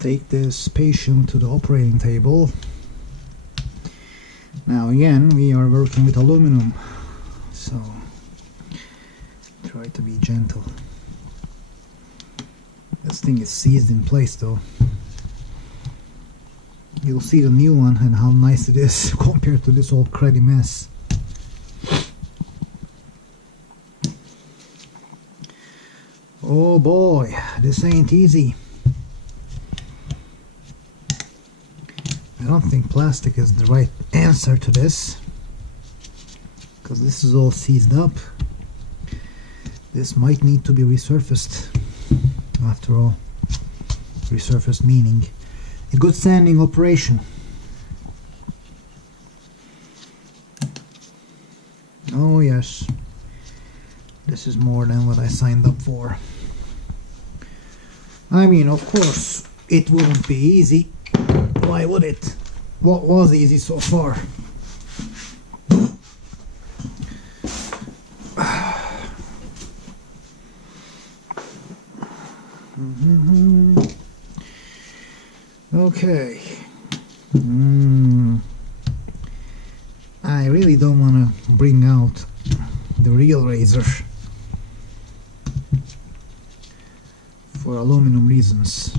take this patient to the operating table. Now again, we are working with aluminum, so try to be gentle. This thing is seized in place though. You'll see the new one and how nice it is compared to this old cruddy mess. Oh boy, this ain't easy. I don't think plastic is the right answer to this, because this is all seized up. This might need to be resurfaced after all. Resurfaced meaning a good standing operation. Oh yes, this is more than what I signed up for. I mean, of course, it wouldn't be easy. Why would it? What was easy so far? Okay. I really don't want to bring out the real razor for aluminum reasons.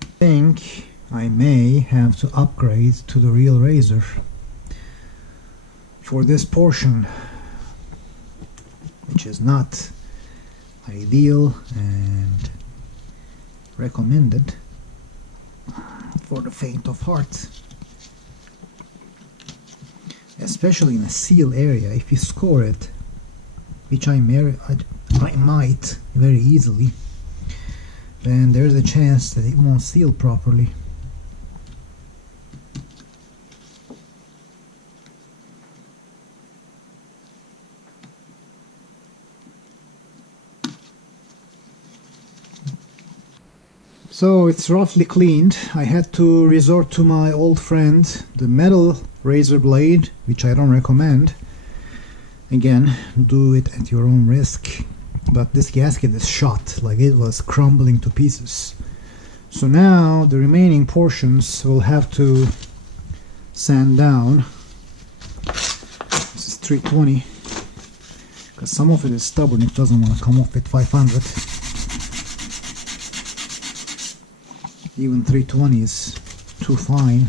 I think I may have to upgrade to the real razor for this portion, which is not ideal and recommended for the faint of heart, especially in a seal area. If you score it, which I might very easily, then there's a chance that it won't seal properly. So it's roughly cleaned. I had to resort to my old friend, the metal razor blade, which I don't recommend. Again, do it at your own risk. But this gasket is shot, like it was crumbling to pieces. So now the remaining portions will have to sand down. This is 320, because some of it is stubborn, it doesn't want to come off at 500. Even 320 is too fine.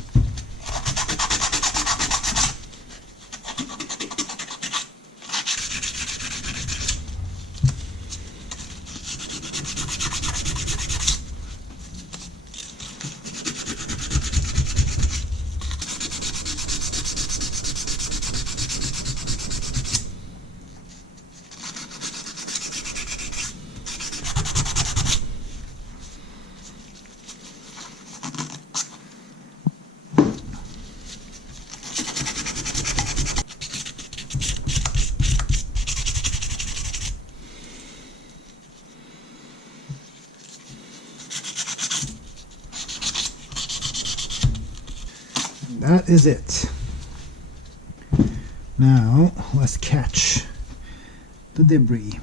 That is it. Now let's catch the debris.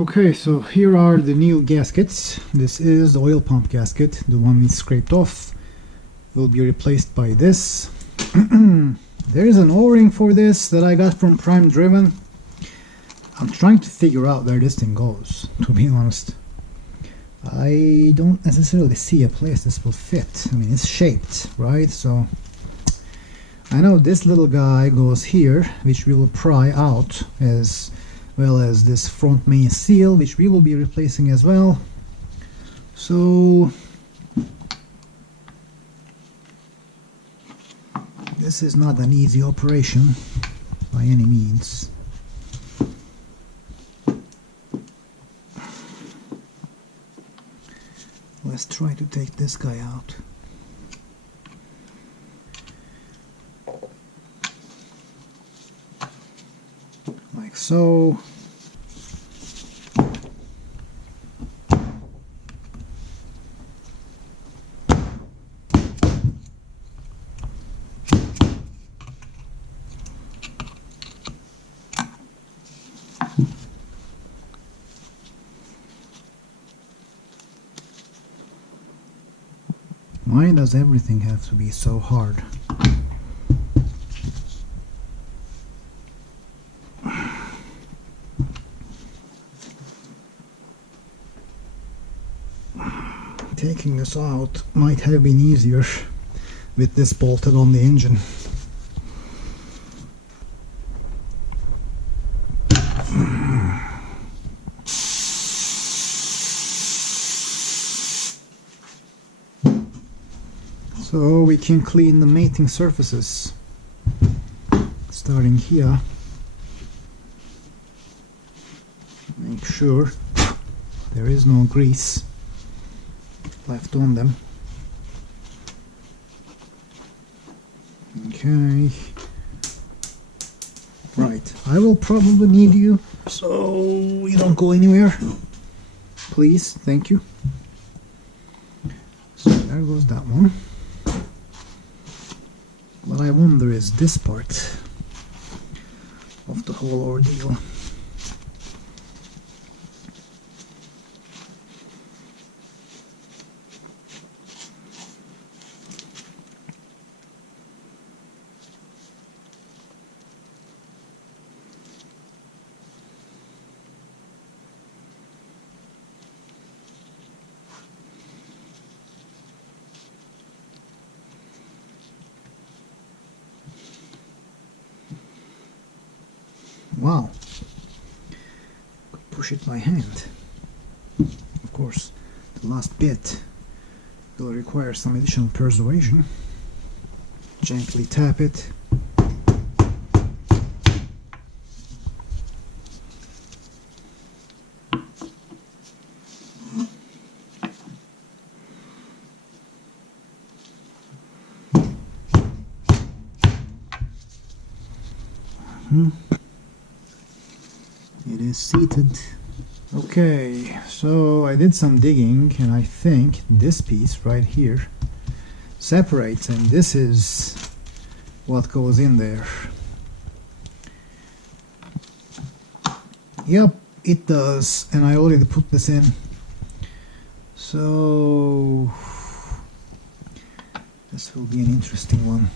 Okay, so here are the new gaskets. This is the oil pump gasket, the one we scraped off. Will be replaced by this. There is an O-ring for this that I got from Prime Driven. I'm trying to figure out where this thing goes, to be honest. I don't necessarily see a place this will fit. I mean, it's shaped, right? So I know this little guy goes here, which we will pry out, as well as this front main seal, which we will be replacing as well. So This is not an easy operation by any means. Let's try to take this guy out. Like so. Why does everything have to be so hard? Taking this out might have been easier with this bolted on the engine. So we can clean the mating surfaces, starting here. Make sure there is no grease left on them. Okay. Right, I will probably need you, so you don't go anywhere. Please, thank you. So there goes that one. What I wonder is this part of the whole ordeal. Wow, could push it by hand. Of course, the last bit will require some additional persuasion. Gently tap it. It is seated. Okay, so I did some digging and I think this piece right here separates, and this is what goes in there. Yep, it does, and I already put this in. So this will be an interesting one.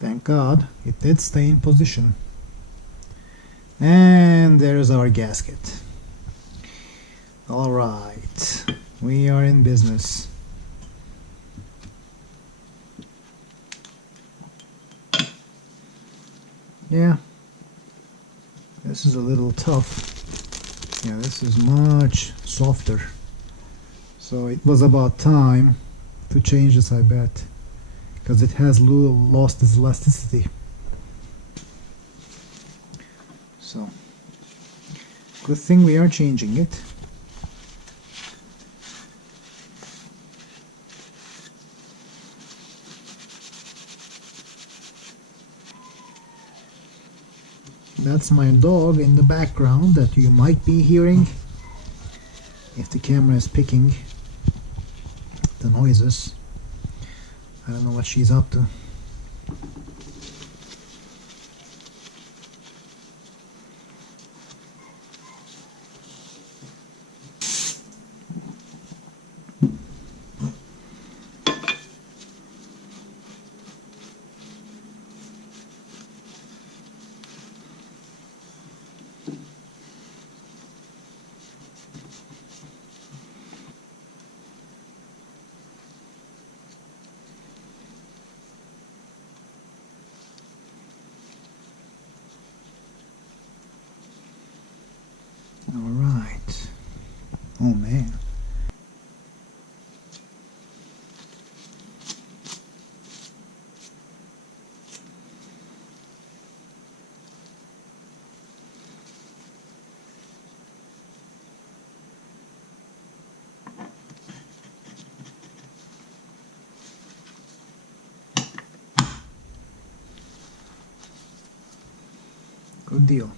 Thank God it did stay in position. And there's our gasket. Alright, we are in business. Yeah, this is a little tough. Yeah, this is much softer. So it was about time to change this, I bet, because it has lost its elasticity. So, good thing we are changing it. That's my dog in the background that you might be hearing if the camera is picking the noises. I don't know what she's up to. Oh man. Good deal.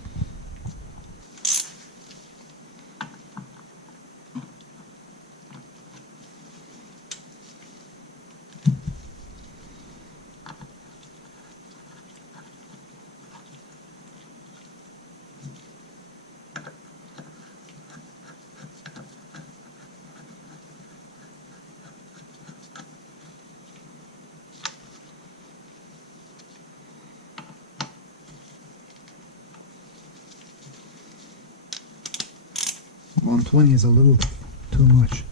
$120 is a little too much.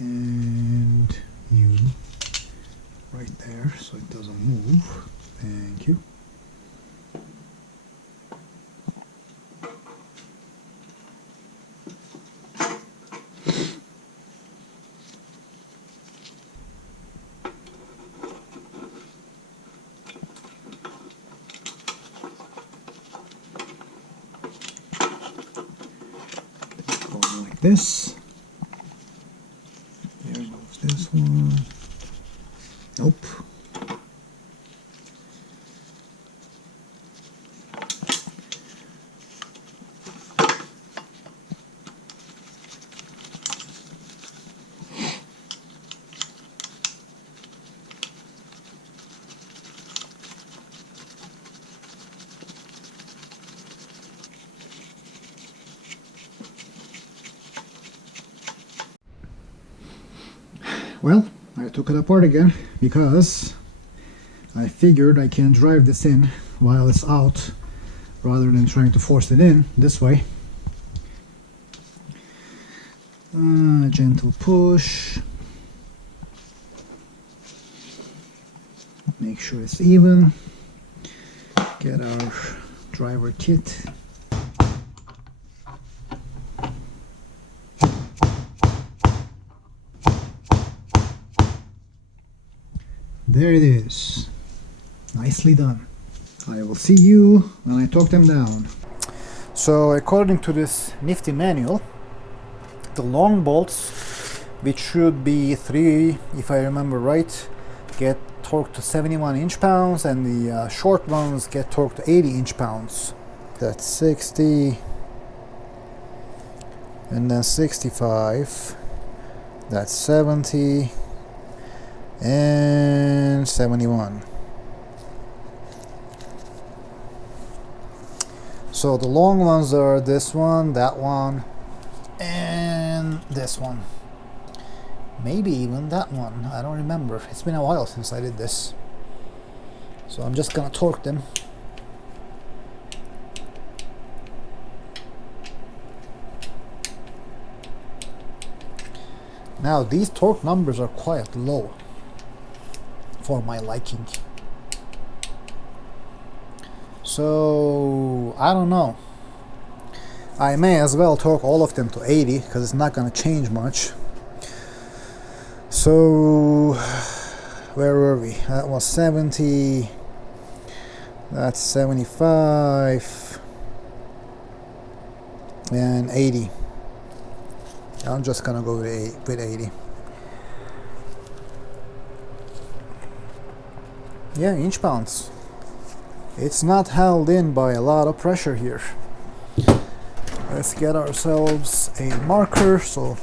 And you right there so it doesn't move. Thank you. Go like this. There goes this one. Nope. Well, I took it apart again because I figured I can drive this in while it's out rather than trying to force it in this way. Gentle push. Make sure it's even. Get our driver kit. There it is. Nicely done. I will see you when I torque them down. So according to this nifty manual, the long bolts, which should be 3 if I remember right, get torqued to 71 inch-pounds, and the short ones get torqued to 80 inch-pounds. That's 60, and then 65, that's 70, and 71. So the long ones are this one, that one, and this one. Maybe even that one, I don't remember. It's been a while since I did this. So I'm just gonna torque them. Now these torque numbers are quite low for my liking. So I don't know. I may as well torque all of them to 80 because it's not gonna change much. So where were we? That was 70. That's 75 and 80. I'm just gonna go with 80. Yeah, inch-pounds. It's not held in by a lot of pressure here. Let's get ourselves a marker so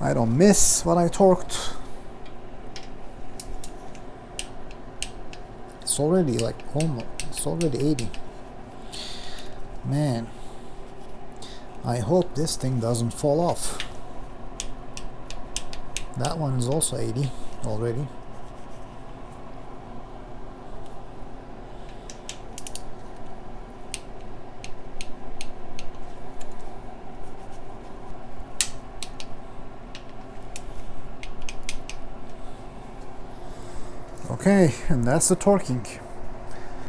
I don't miss what I torqued. It's already like almost, it's already 80. Man, I hope this thing doesn't fall off. That one is also 80 already. Okay, and that's the torquing.